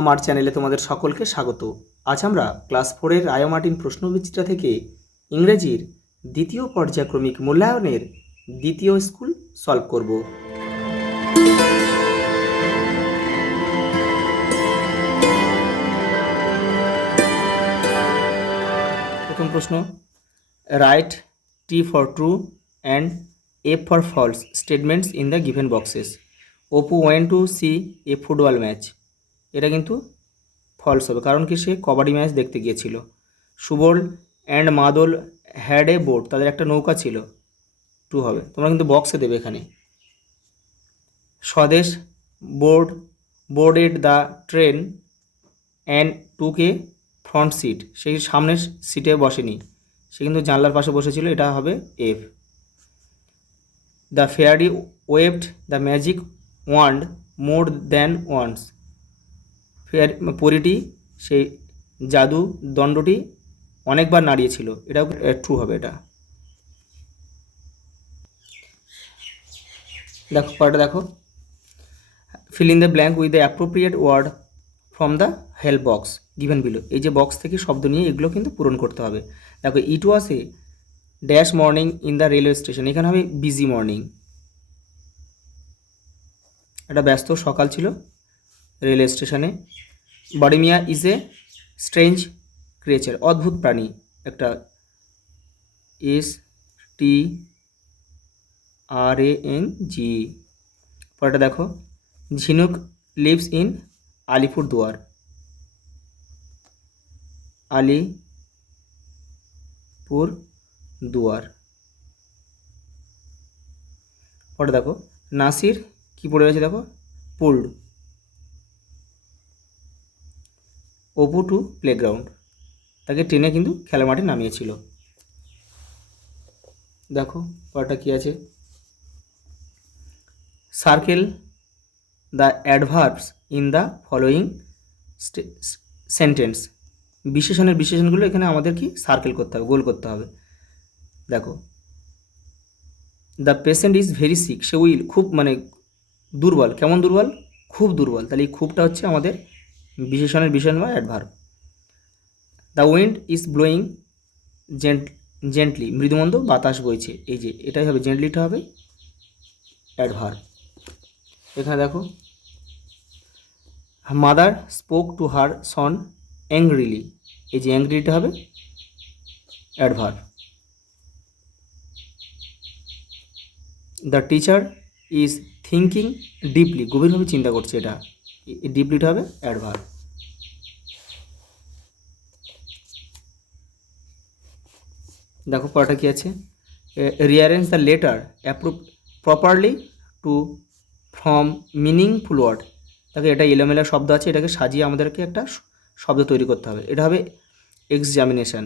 আমার চ্যানেলে তোমাদের সকলকে স্বাগত। আজ আমরা ক্লাস 4-এর রায় মার্টিন প্রশ্নবিচিত্রা থেকে ইংরেজির দ্বিতীয় পর্যায়ক্রমিক মূল্যায়নের দ্বিতীয় স্কুল সলভ করব। প্রথম প্রশ্ন, write T for true and F for false statements in the given boxes. Apu went to see a football match. এটা কিন্তু ফলস হবে, কারণ কি সে কবাডি ম্যাচ দেখতে গিয়েছিল। সুবল অ্যান্ড মাদল হ্যাড এ বোট, তাদের একটা নৌকা ছিল, টু হবে। তোমরা কিন্তু বক্সে দেবে এখানে। Swadesh boarded the train and took a front seat, সেই সামনের সিটে বসেনি, সে কিন্তু জানলার পাশে বসেছিল, এটা হবে F. The fairy waved the magic wand more than once, পরীটি সেই জাদু দণ্ডটি অনেকবার নাড়িয়েছিল, এটাও ট্রু হবে। এটা দেখো, পরেরটা দেখো, fill in the blank with the appropriate word from the help box given below. এই যে বক্স থেকে শব্দ নিয়ে এগুলো কিন্তু পূরণ করতে হবে। দেখো, it was a dash morning in the railway station, এখানে হবে বিজি মর্নিং, একটা ব্যস্ত সকাল ছিল রেলওয়ে স্টেশনে। বডিমিয়া ইজ এ স্ট্রেঞ্জ ক্রিয়েচার, অদ্ভুত প্রাণী একটা, STRANG। পরেরটা দেখো, ঝিনুক লিভস ইন আলিপুরদুয়ার, আলিপুরদুয়ার। পরে দেখো, নাসির কি পড়ে রয়েছে দেখো, পুলড অপু টু প্লেগ্রাউন্ড, তাকে ট্রেনে কিন্তু খেলার মাঠে নামিয়েছিল। দেখো পরেরটা কি আছে, circle the adverbs in the following sentence. বিশেষণগুলো এখানে আমাদের কি সার্কেল করতে হবে, গোল করতে হবে। দেখো, the patient is very sick, সে খুব দুর্বল, কেমন দুর্বল, খুব দুর্বল, তাহলে এই খুবটা হচ্ছে আমাদের বিশেষণ বা adverb. The wind is blowing gently, মৃদুমন্দ বাতাস বইছে, এই যে এটাই হবে, জেন্টলিটা হবে অ্যাডভার্ব। এখানে দেখো, mother spoke to her Son angrily, এই যে অ্যাংরিলিটা হবে adverb. The teacher is thinking deeply, গভীরভাবে চিন্তা করছে, এটা ডিপলিটা হবে অ্যাডভার্ব। দেখো পড়াটা কি আছে, rearrange the letter properly to form meaningful word. দেখো, এটা এলোমেলো শব্দ আছে, এটাকে সাজিয়ে আমাদেরকে একটা শব্দ তৈরি করতে হবে, এটা হবে এক্সামিনেশন,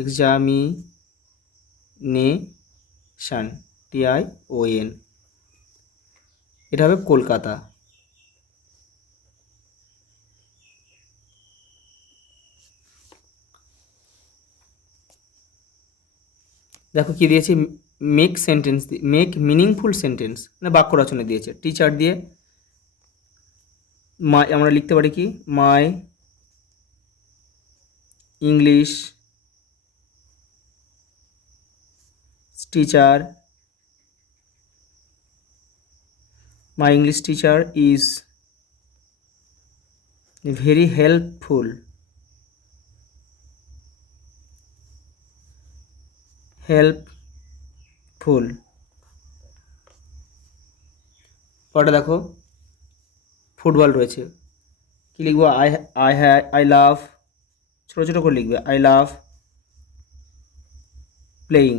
এক্সামিনেশন, TION, এটা হবে কলকাতা। দেখো কি দিয়েছে, make sentence, make meaningful sentence, মানে বাক্য রচনা দিয়েছে। টিচার দিয়ে মাই, আমরা লিখতে পারি কি, my English teacher, my English teacher is very helpful, পরে দেখো ফুটবল রয়েছে, কি লিখবো, আই লাভ, ছোটো ছোটো করে লিখবে, আই লাভ প্লেয়িং,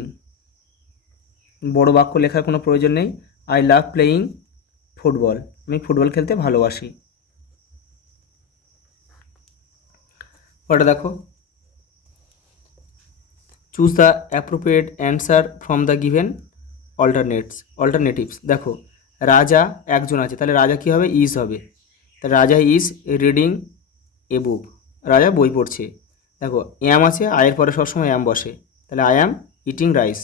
বড় বাক্য লেখার কোনো প্রয়োজন নেই, আই লাভ প্লেয়িং ফুটবল, আমি ফুটবল খেলতে ভালোবাসি। পরে দেখো, choose the appropriate answer from the given alternatives. দেখো, রাজা একজন আছে, তাহলে রাজা কী হবে, ইজ হবে, তাহলে রাজা ইজ রিডিং এ বুক, রাজা বই পড়ছে। দেখো, অ্যাম আছে, আয়ের পরে সবসময় অ্যাম বসে, তাহলে আই অ্যাম ইটিং রাইস,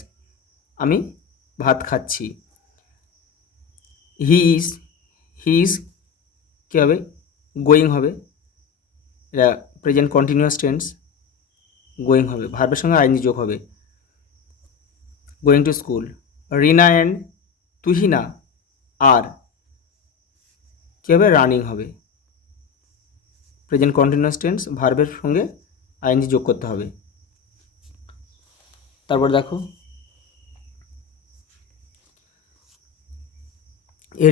আমি ভাত খাচ্ছি। হি ইজ, হি ইজ কী হবে, গোয়িং হবে, এটা প্রেজেন্ট কন্টিনিউয়াস টেন্স, গোয়িং হবে, ভার্বের সঙ্গে আইএনজি যোগ হবে, going to school. Rina and Tuhina আর কী হবে, রানিং হবে, প্রেজেন্ট কন্টিনিউয়াস টেন্স, ভার্বের সঙ্গে আইএনজি যোগ করতে হবে। তারপর দেখো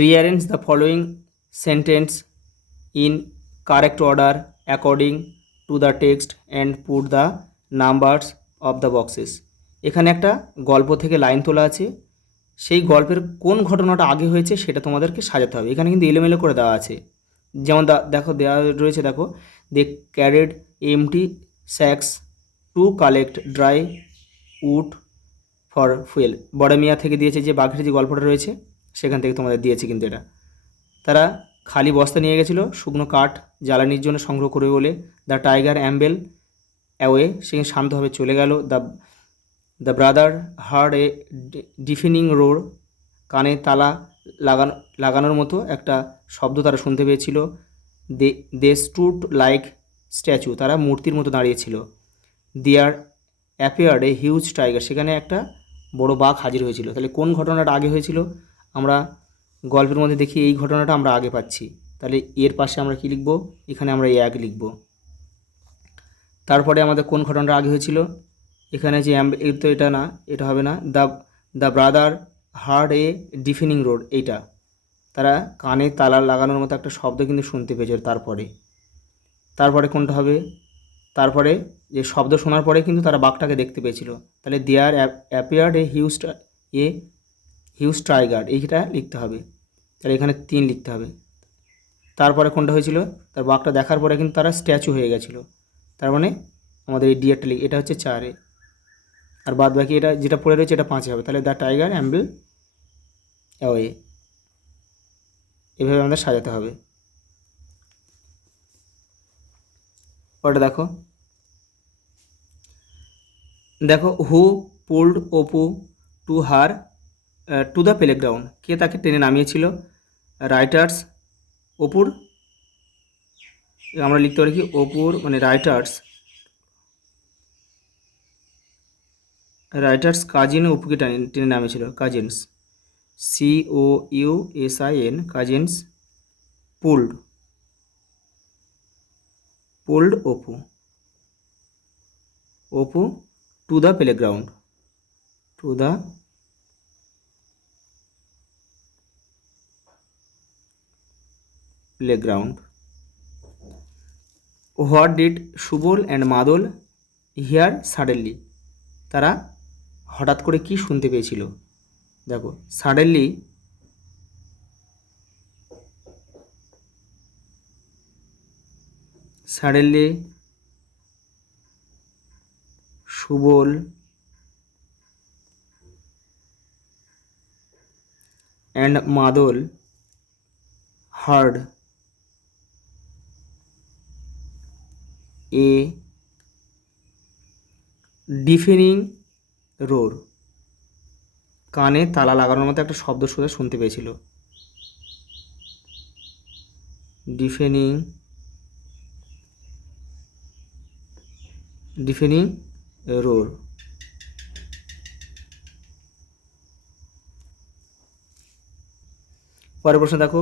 rearrange the following sentence in correct order according to the text and put the numbers of the boxes। এখানে একটা গল্প থেকে লাইন তোলা আছে, সেই গল্পের কোন ঘটনাটা আগে হয়েছে সেটা তোমাদেরকে সাজাতে হবে। এখানে কিন্তু এলোমেলো করে দেওয়া আছে, যেমন দেখো দেওয়া রয়েছে, দেখো they carried empty sacks to collect dry wood for fuel. বড় মিয়া থেকে দিয়েছে, যে বাঘের যে গল্পটা রয়েছে সেখান থেকে তোমাদের দিয়েছে কিন্তু এটা। তারা খালি বস্তা নিয়ে গেছিলো শুকনো কাঠ জ্বালানির জন্য সংগ্রহ করবে বলে। দ্য টাইগার অ্যাম্বেল অ্যাওয়ে, সেখানে শান্তভাবে চলে গেল। The brother heard a deafening roar, কানে তালা লাগানোর মতো একটা শব্দ তারা শুনতে পেয়েছিল। দে স্টুড লাইক স্ট্যাচু, তারা মূর্তির মতো দাঁড়িয়েছিল। দেয়ার অ্যাপিয়ার্ড এ হিউজ টাইগার, সেখানে একটা বড় বাঘ হাজির হয়েছিল। তাহলে কোন ঘটনাটা আগে হয়েছিল, আমরা গল্পের মধ্যে দেখি এই ঘটনাটা আমরা আগে পাচ্ছি, তাহলে এর পাশে আমরা কি লিখব, এখানে আমরা এক লিখব। তারপরে আমাদের কোন ঘটনাটা আগে হয়েছিল, এখানে যে তো এটা না, এটা হবে না। The brother heard a ডিফিনিং road, এইটা তারা কানে তালা লাগানোর মতো একটা শব্দ কিন্তু শুনতে পেয়েছে। তারপরে কোনটা হবে, তারপরে যে শব্দ শোনার পরে কিন্তু তারা বাঘটাকে দেখতে পেয়েছিল, তাহলে দেয়ার অ্যাপিয়ার্ড এ হিউজ টাইগার, এইটা লিখতে হবে, তাহলে এখানে 3 লিখতে হবে। তারপরে কোনটা হয়েছিল, তার বাঘটা দেখার পরে কিন্তু তারা স্ট্যাচু হয়ে গেছিলো, তার মানে আমাদের এই ডিয়ারটা এটা হচ্ছে 4-এ, আর বাদ বাকি এটা যেটা পড়ে রয়েছে এটা 5-এ হবে। তাহলে দ্য টাইগার অ্যাম্বেল অ্যাওয়ে, এভাবে আমাদের সাজাতে হবে। পরেটা দেখো, who pulled Apu to her to the playground, কে তাকে টেনে নামিয়েছিল। রাইটার্স, অপুর, আমরা লিখতে পারি কি অপুর মানে রাইটার্স কাজিন অপুকে টেনে নামিয়েছিল, cousins, COUSIN, cousins pulled Apu to the playground, what did Subal and Madal hear suddenly, তারা হঠাৎ করে কি শুনতে পেয়েছিল। দেখো suddenly, Subal and Madal heard a deafening roar, কানে তালা লাগানোর মতো একটা শব্দ শুনতে পেয়েছিল। ডিফিনিং রোর। পরের প্রশ্ন দেখো,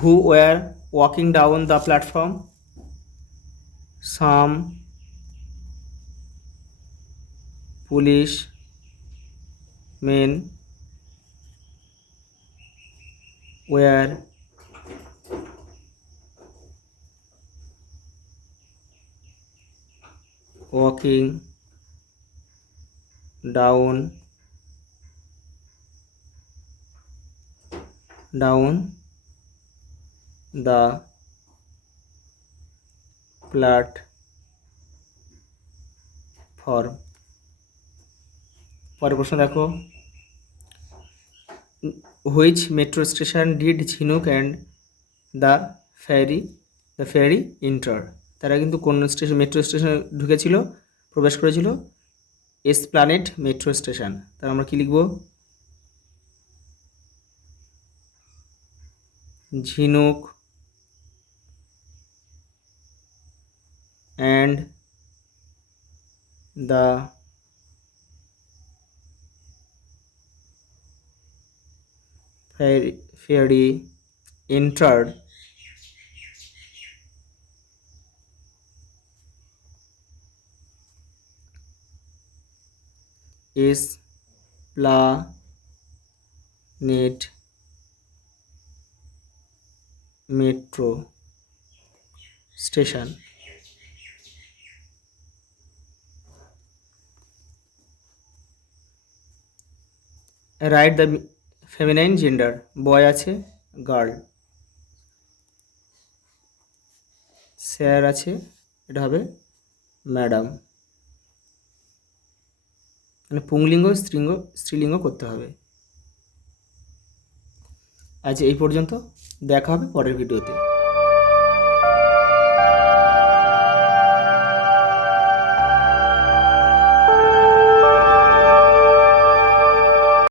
who were walking down the platform, some police main war walking down the platform। পরের প্রশ্ন দেখো, হুইচ মেট্রো স্টেশন ডিড ঝিনুক অ্যান্ড দ্য ফেয়ারি ইন্টার, তারা কিন্তু কোন মেট্রো স্টেশনে ঢুকেছিল, প্রবেশ করেছিল, এসপ্ল্যানেড মেট্রো স্টেশন। তার আমরা কি লিখব, ঝিনুক and the fairy entered Esplanade metro station. Write the feminine gender. Boy আছে, girl. স্যার আছে, এটা হবে ম্যাডাম। মানে পুংলিঙ্গ স্ত্রীলিঙ্গ করতে হবে। আজ এই পর্যন্ত, দেখা হবে পরের ভিডিওতে।